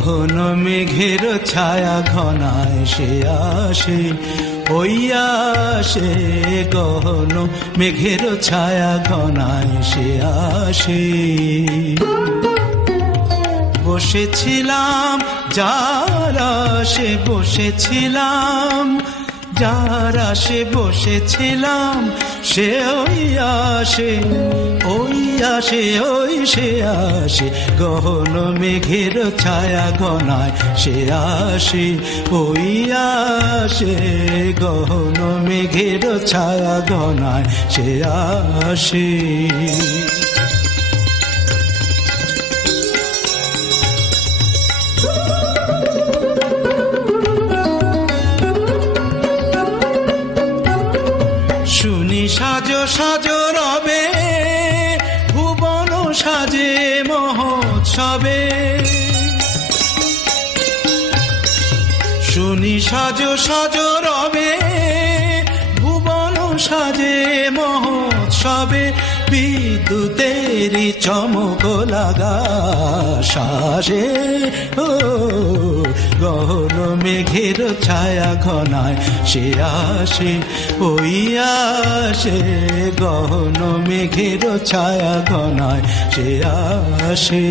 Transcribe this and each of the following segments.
গহন মেঘের ছায়া ঘনায় সে আসে, ওই আসে গহন মেঘের ছায়া ঘনায় সে আসে। বসেছিলাম যার আশে বসেছিলাম, যার আশে বসেছিলাম সে ওই আসে, ওই আসে ওই সে আসে গহন মেঘের ছায়া ঘনায় সে আসে, ওই আসে গহন মেঘের ছায়া ঘনায় সে আসে। শুনি সাজো সাজো রবে ভুবন সাজে মহোৎসবে, শুনি সাজো সাজো রবে ভুবন সাজে মহোৎসবে। বিদ্যুতেরই চমক লাগা শ্বাসে, ও গহন মেঘের ছায়া ঘনায় সে আসে, ওই আসে গহন মেঘের ছায়া ঘনায় সে আসে।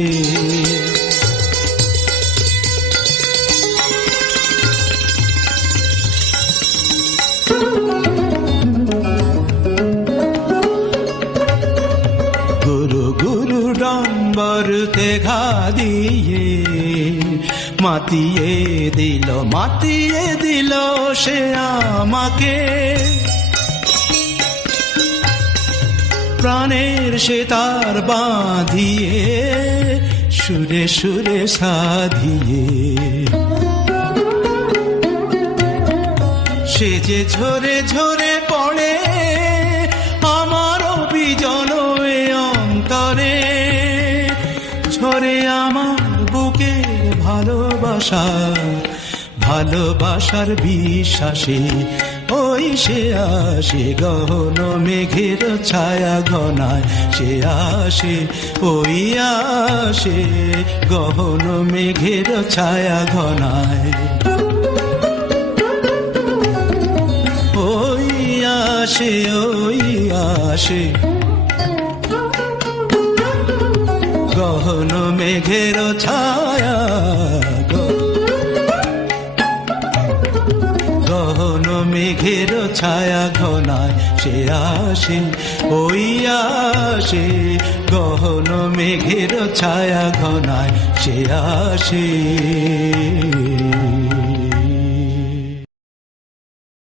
গুরু গুরু ডম্বরতে ঘা দিয়ে মাতিয়ে দিল সে আমাকে, প্রাণের সে তার বাঁধিয়ে সুরে সুরে সাধিয়ে। সে যে ঝরে ঝরে পড়ে আমার বিজন অন্তরে, ঝরে আমার বুকে ভালোবাসা, ভালোবাসার বিশ্বাসে ওই সে আসে গহন মেঘের ছায়া ঘনায় সে আসে, ওই আসে গহন মেঘের ছায়া ঘনায়, ওই আসে ওই আসে গহন মেঘের ছায়া, গহন মেঘের ছায়া ঘনায় সে আসে, ওই আসে গহন মেঘের ছায়া ঘনায় সে আসে।